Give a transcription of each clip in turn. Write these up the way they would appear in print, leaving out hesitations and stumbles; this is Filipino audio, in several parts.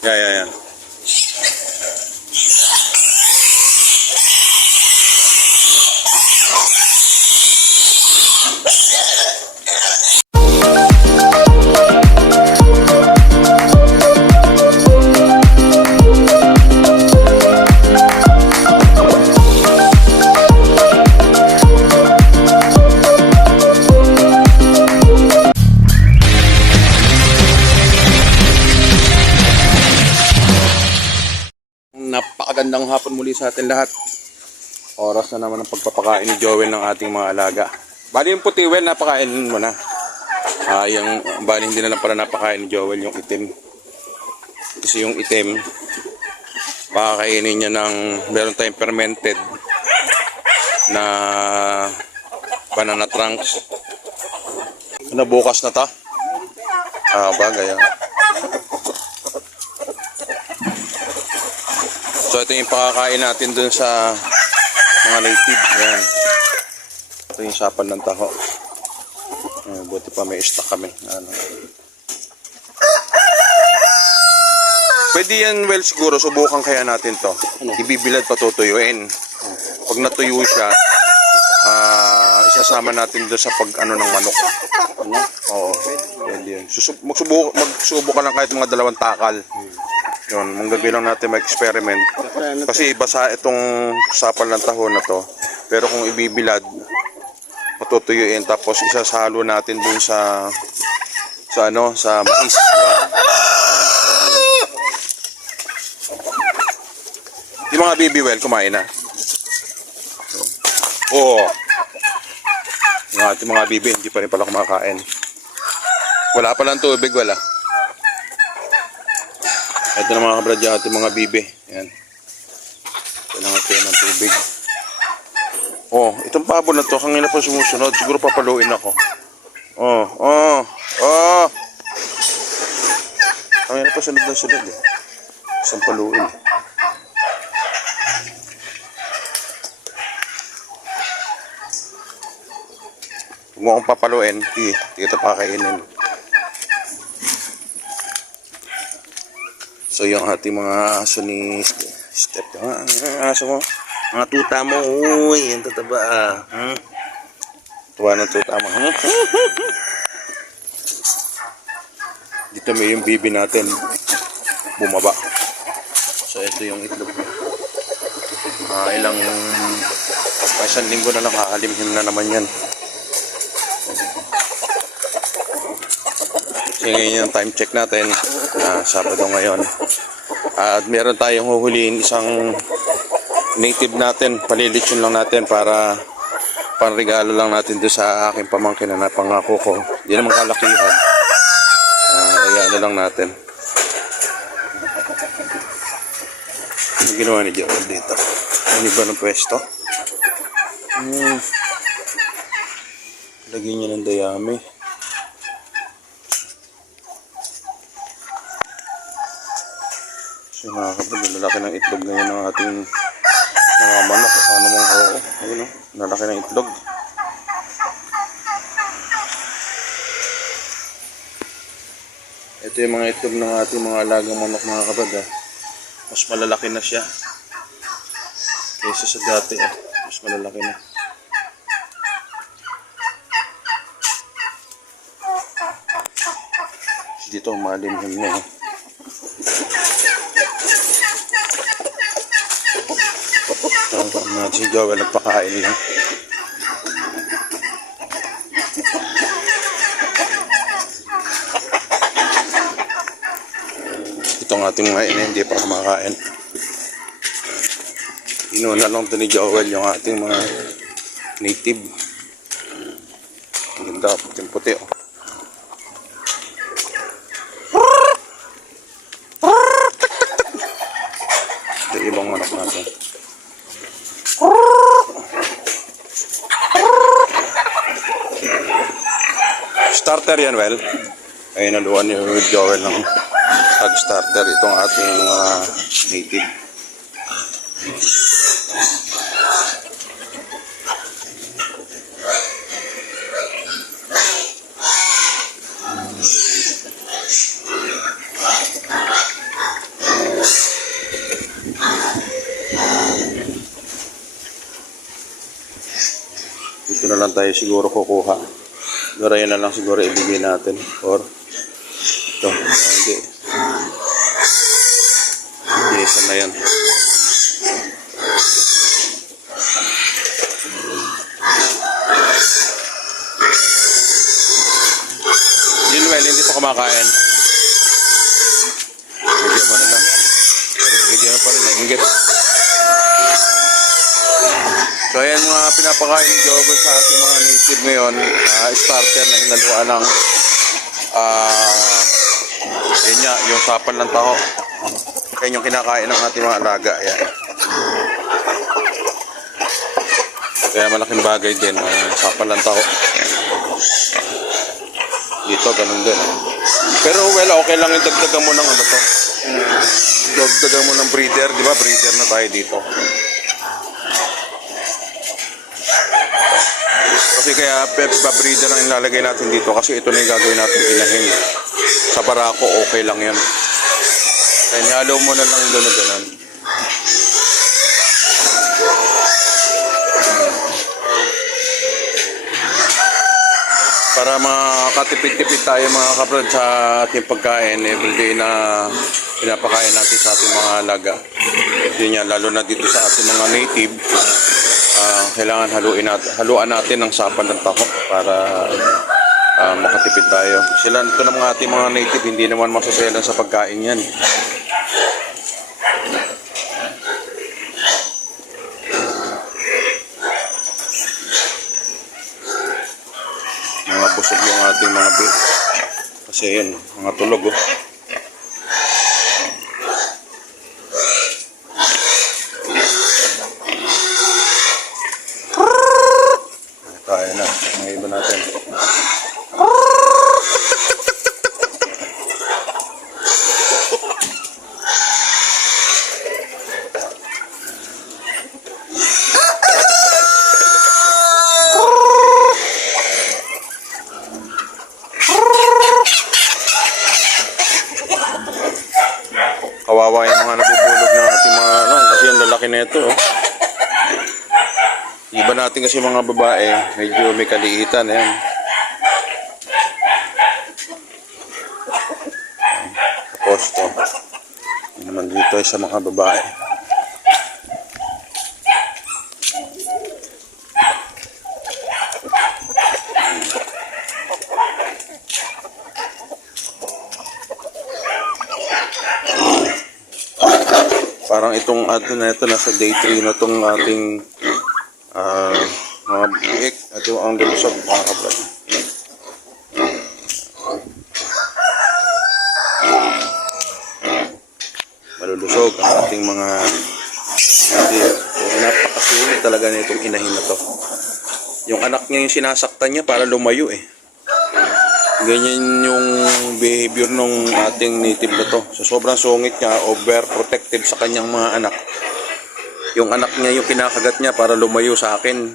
Yeah. Napakagandang hapon muli sa atin lahat. Oras na naman ang pagpapakain ni Joel ng ating mga alaga. Bali yung puti, well, napakain mo na. Bali hindi na lang pala napakain ni Joel yung itim. Kasi yung itim, pakakainin niya ng meron tayong fermented na banana trunks. Ano, bukas na ta? Bagay. So ito yung pakakain natin dun sa mga native. Yan. Ito yung sapan ng taho. Buti pa may stock kami. Pwede yan, well, siguro subukan kaya natin to. Ibibilad pa tutuyuin. Pag natuyo siya, isasama natin doon sa pag-ano ng manok. Oo. Pwede yan. Magsubo ka lang kahit mga 2 takal. Yun, magbilang natin mag-experiment. Kasi basa itong sapal ng taho na to. Pero kung ibibilad, matutuyuin tapos isasalo natin dun sa mais. Yung mga baby well, kumain na. Oo. Yung ating mga baby, hindi pa rin pala kumakain. Wala palang tubig, wala. Ito na mga kabrad yung ating mga bibe. Yan. Kailangan tayo ng tubig. Itong pabo na to, kanina pa sumusunod. Siguro papaluin ako. Kanina pa sunod na sunod eh. Isang paluin. Huwag mo akong papaluin. Hindi ito pakainin. So yung ating mga aso ni Step, aso mo, mga tuta mo, uy, yung tataba tuwa ng tuta mo. Dito may yung bibi natin bumaba. So ito yung itlog. Isang linggo na lang, kakalimhim na naman yan. So ngayon yung time check natin, Sabado ngayon. At meron tayong huhulihin isang native natin, palilitsyon lang natin para panregalo lang natin doon sa aking pamangkin na napangako ko. Hindi naman kalakihan. Ano lang natin. Ano ginawa ni Joel dito? Ano ba ng pwesto? Lagyan niya ng dayami. So nakakapag, lalaki ng itlog ngayon ng ating mga manok. Ano mong ayun, lalaki ng itlog. Ito yung mga itlog ng ating mga alagang manok, mga kapag. Mas malalaki na siya kaysa sa dati. Mas malalaki na. Dito malimhim na. Si Joel nagpakain lang. Itong ating mga ina hindi pa kumakain. Inuna lang ito ni Joel yung ating mga native. Ang ganda, puting-puti. Ito ibang manok natin. Starter yan, well. Ay naluan ni Joel ng pag-starter itong ating native. lang tayo siguro kukuha. Siguro yan na lang siguro ibigay natin. Or ito, hindi. Hindi, isa na yan. Junwell, hindi pa kumakain. Bigyan mo na lang. Bigyan mo pa rin, nainggit. So ayan mga pinapakain ni Jovel sa ating mga native ngayon, starter na hinaluan ng yun nga, yung sapan ng taho. Yan yung kinakain ng ating mga alaga. Ayan. Kaya malaking bagay din, sapan ng taho. Dito, ganun din. Pero well, okay lang yung dagdagan mo ng ano to. Dagdagan mo ng breeder, di ba? Breeder na tayo dito. Kasi kaya breeder ang ilalagay natin dito kasi ito na yung gagawin natin inahin. Sa barako, okay lang yan. Kaya nihalo mo na lang doon na ganun. Para makatipid-tipid tayo mga kabrad sa ating pagkain everyday na pinapakain natin sa ating mga alaga. Yun yan, lalo na dito sa ating mga native. Kailangan haluan natin ng sapan ng taho para makatipid tayo. Sila ito ng mga ating mga native, hindi naman masasayalan sa pagkain yan. Mga busog yung ating mga beef. Kasi yan, mga tulog oh. Kaya na, mga iba natin. Kawawa yung mga nabubulog ng ating mga kasi ang lalaki na ito oh. Iba natin kasi mga babae, medyo may kaliitan yan. Tapos ito, yun naman dito ay sa mga babae. Parang itong ato na ito, nasa day 3 na itong ating mga biik at yung ang lulusog mga kabrad. Malulusog ang ating mga native. So, napakasulit talaga nitong inahin na to. Yung anak niya yung sinasaktan niya para lumayo eh. Ganyan yung behavior ng ating native na to. So sobrang sungit niya, overprotective sa kanyang mga anak. Yung anak niya yung kinakagat niya para lumayo sa akin.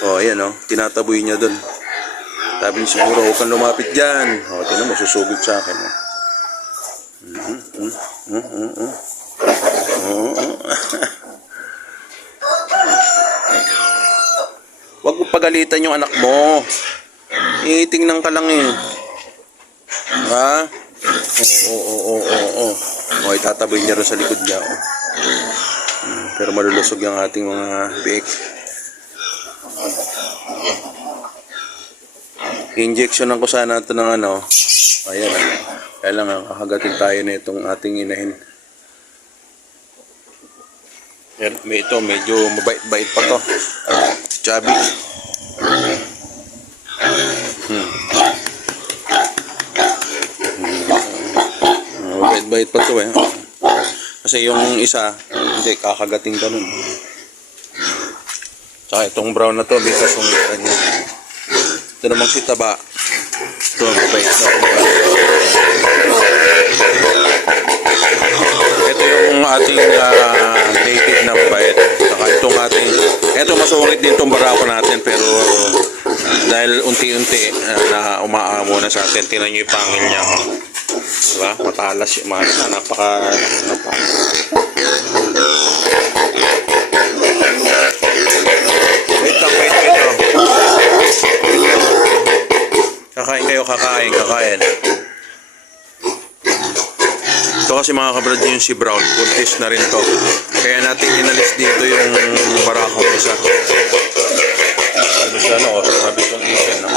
O ayan o, tinataboy niya dun. Sabi niya siguro, huwag kang lumapit dyan. O tinan mo, susugod sa akin. Huwag mo pagalitan yung anak mo. Tingnan ka lang eh. Ha? O, itataboy niya rin sa likod niya. Pero malulusog yung ating mga biik. Injectionan ko sana ito ng ano. Ayan. Kaya lang kakagatin tayo na itong ating inahin. Ito, medyo mabait-bait pa to. Chubby. Mabait-bait pa to eh. Kasi yung isa, hindi, kakagating ganun. Tsaka itong brown na to, bisa sungitan niya. Ito namang si Taba. Ito, mabait na. Ito yung ating native na mabait. Saka itong ating, ito masungit din itong barako natin, pero dahil unti-unti na umaamo na sa atin, tingnan nyo yung pangil niya. Diba? Matalas yung mga napaka wait lang ito. Kakain kayo, kakain. Ito kasi mga kabrad yung si Brown, buntis na rin to. Kaya natin inalis dito yung barakong isa. Ano siya, no? Sabi kong isin, no?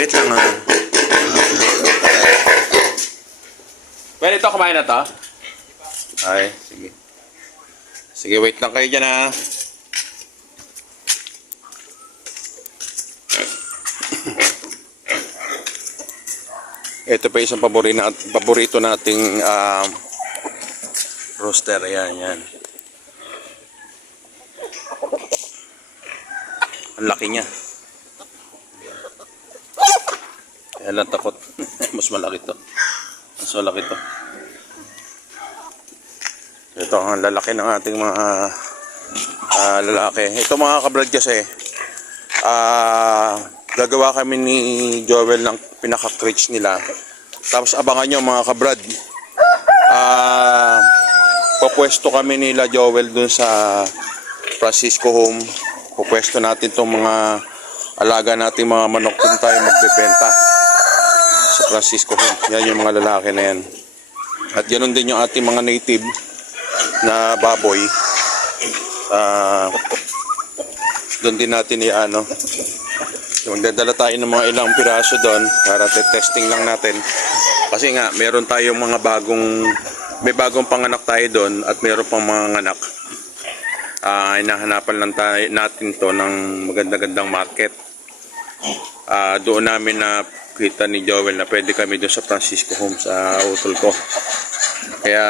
Wait lang ha. Pwede ito, kumain na to? Ay, sige. Sige, wait lang kayo dyan ha. Ito pa isang paborito nating roaster. Yan. Ang laki niya. Kaya lang takot. Mas malaki to. Mas malaki to. Ito ang lalaki ng ating mga lalaki. Ito mga kabrad kasi gagawa kami ni Joel ng pinaka-crutch nila. Tapos abangan nyo mga kabrad. Papwesto kami nila Joel dun sa Francisco Home. Papwesto natin itong mga alaga natin mga manok dun tayo magbebenta sa Francisco Home. Yan yung mga lalaki na yan. At ganoon din yung ating mga native na baboy. Doon din natin i-ano. Magdadala tayo ng mga ilang piraso doon para testing lang natin. Kasi nga, meron tayong mga may bagong panganak tayo doon at meron pang mga anak. Hinahanapan lang natin to ng maganda-gandang market. Doon namin na kita ni Joel na pwede kami doon sa Francisco Home sa utol ko. Kaya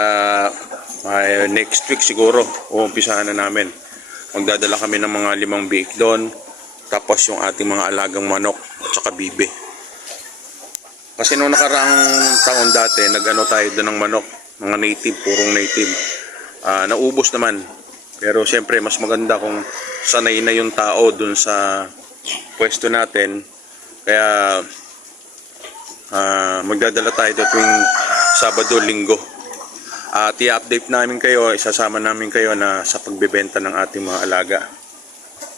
next week siguro uumpisahan na namin. Magdadala kami ng mga 5 biik doon. Tapos yung ating mga alagang manok at saka bibe. Kasi noong nakaraang taon dati, nag-ano tayo doon ng manok. Mga native, purong native. Naubos naman. Pero siyempre, mas maganda kung sanay na yung tao doon sa pwesto natin. Kaya magdadala tayo doon tuwing Sabado, Linggo. At i-update namin kayo, isasama namin kayo na sa pagbebenta ng ating mga alaga.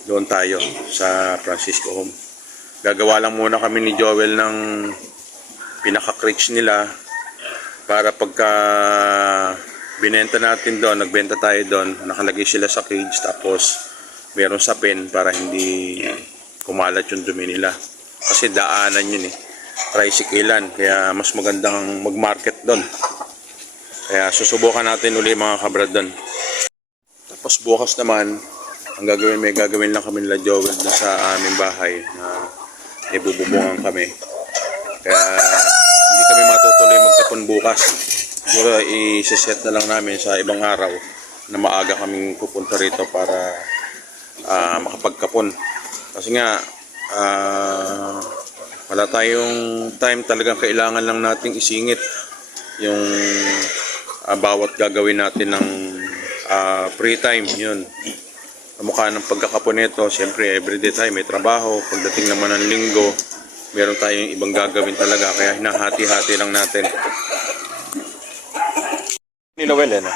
Doon tayo sa Francisco Home. Gagawa lang muna kami ni Joel ng pinaka-crutch nila para pagka binenta natin doon, nagbenta tayo doon, nakalagay sila sa cage tapos meron sapin para hindi kumalat yung dumi nila. Kasi daanan yun tricyclean, kaya mas magandang mag-market doon. Kaya susubukan natin uli mga kabrad doon. Tapos bukas naman, may gagawin lang kami nila Joel na sa aming bahay na ibububungan kami. Kaya hindi kami matutuloy magkapon bukas. Siguro i-set na lang namin sa ibang araw na maaga kaming pupunta rito para makapagkapon. Kasi nga wala tayong time, talagang kailangan lang nating isingit yung bawat gagawin natin ng free time. Yun. Kamukha ng pagkakapon nito, siyempre everyday tayo may trabaho. Pagdating naman ng linggo, meron tayong ibang gagawin talaga. Kaya hinahati-hati lang natin. Ni Noel, no?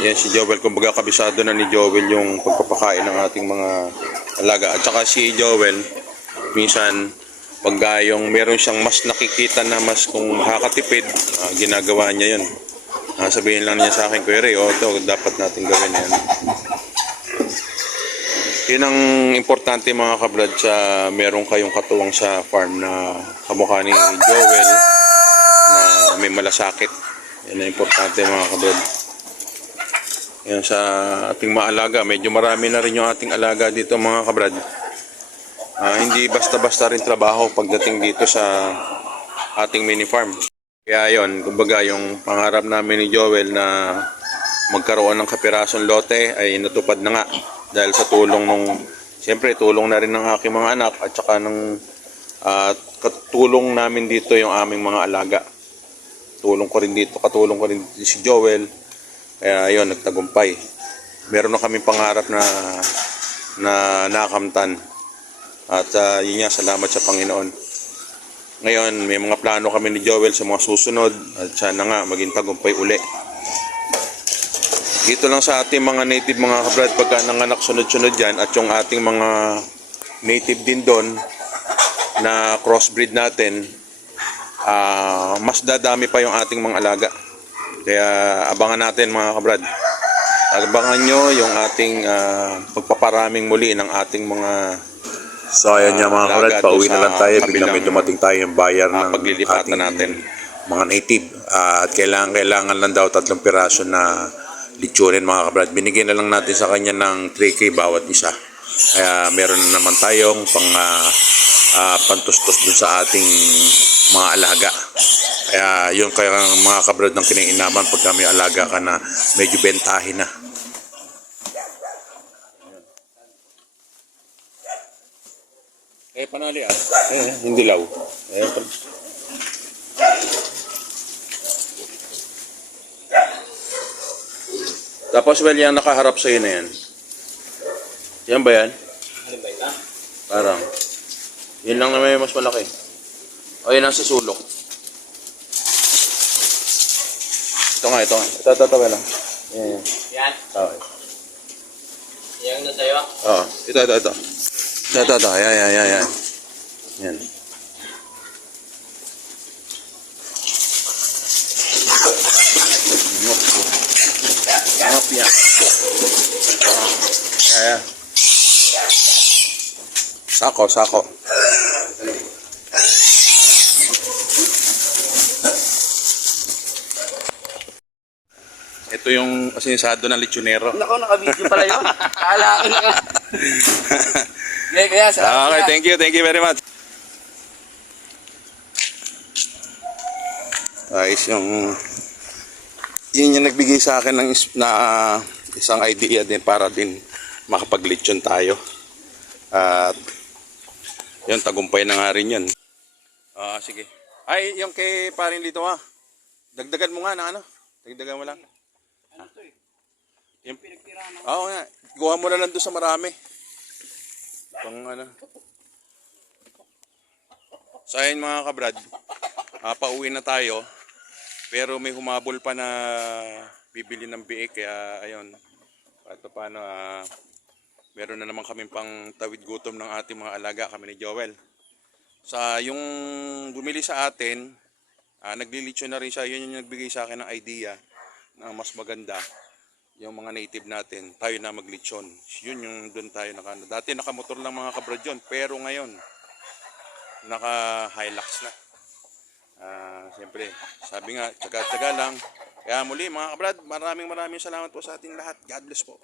Yan si Joel. Kumbaga kabisado na ni Joel yung pagpapakain ng ating mga alaga. At saka si Joel, minsan pag yung meron siyang mas nakikita na mas kung makakatipid, ginagawa niya yun. Sabihin lang niya sa akin, Kuya Ray, ito dapat natin gawin yan. Yun ang importante mga kabrad sa meron kayong katuwang sa farm na kamukha ni Joel na may malasakit. Yan ang importante mga kabrad. Yan sa ating mga alaga. Medyo marami na rin yung ating alaga dito mga kabrad. Hindi basta-basta rin trabaho pagdating dito sa ating mini farm. Kaya yon, kumbaga yung pangarap namin ni Joel na magkaroon ng kapirasong lote ay natupad na nga. Dahil sa tulong siyempre tulong na rin ng aking mga anak at saka ng tulong namin dito yung aming mga alaga. Tulong ko rin dito, katulong ko rin dito si Joel. Kaya yun, nagtagumpay. Meron na kaming pangarap na nakamtan. At yun nga, salamat sa Panginoon. Ngayon, may mga plano kami ni Joel sa mga susunod. At sana nga, maging tagumpay uli. Dito lang sa ating mga native mga kabrad, pagka nanganak sunod-sunod yan, at yung ating mga native din doon, na crossbreed natin, mas dadami pa yung ating mga alaga. Kaya abangan natin mga kabrad. Abangan nyo yung ating pagpaparaming muli ng ating mga So ayan nga mga kabrad, pauwi na lang tayo. Biglang may dumating tayo yung bayar ng paglilipatan ating natin. mga native. At kailangan lang daw 3 piraso na lechonin mga kabrad. Binigyan na lang natin sa kanya ng 3K bawat isa. Kaya meron na naman tayong pantustos dun sa ating mga alaga. Kaya yun kaya mga kabrad ng kinainaman pagka may alaga ka na medyo bentahin na. Panali hindi law. Tapos yung nakaharap sa'yo na yan. Yan ba yan? Ano ba ito? Parang. Yun lang naman yung mas malaki. O yun ang sisulok. Ito nga. Ito lang. Yan. Yan? Okay. Yung na sa'yo? Oo. Ito. Yan. Yan. Angap yan. Yan. Sako. Ito yung sinisado ng lechonero. Nako, naka-video pala yun. Kala ko naka... Kaya salamat. Okay, thank you very much. Guys, yun yung nagbigay sa akin ng isang idea din para din makapag-lechon tayo. At yun, tagumpay na nga rin yun. Sige. Ay, yung kay parin dito ha. Dagdagan mo nga na ano. Dagdagan mo lang. Ano to eh? Yung, Pinagtirahan ng... oo nga. Kuha mo na lang doon sa marami. Pang ano. So ayun mga kabrad. Pauwi na tayo. Pero may humabol pa na bibili ng biik. Kaya ayun. At paano, meron na naman kaming pang tawid gutom ng ating mga alaga. Kami ni Joel. Sa yung bumili sa atin, naglilitsyo na rin siya. Yun yung nagbigay sa akin ng idea na mas maganda yung mga native natin, tayo na maglitsyon. Yun yung doon tayo dati nakamotor lang mga kabrad yun, pero ngayon naka Hilux na. Siyempre, sabi nga, tsaga-tsaga lang. Kaya muli mga kabrad, maraming salamat po sa ating lahat. God bless po.